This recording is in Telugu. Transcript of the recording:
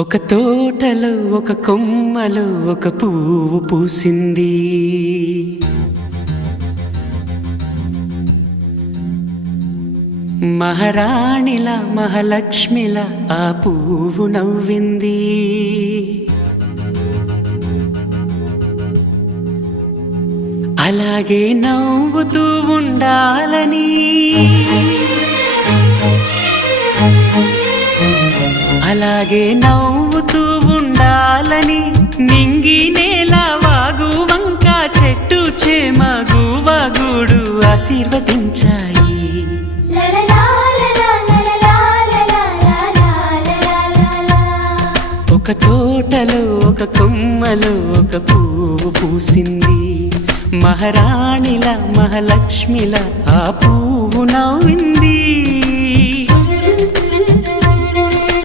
ఒక తోటలో ఒక కొమ్మలో ఒక పువ్వు పూసింది. మహారాణిలా మహాలక్ష్మిలా ఆ పువ్వు నవ్వింది. అలాగే నవ్వుతూ ఉండాలని, అలాగే నవ్వుతూ ఉండాలని నింగి నేల వాగు వంక చెట్టు చేమ గువగూడు ఆశీర్వదించాయి. ఒక తోటలో ఒక కొమ్మలో ఒక పువ్వు పూసింది. మహారాణిలా మహాలక్ష్మిలా ఆ పువ్వు నవ్వింది.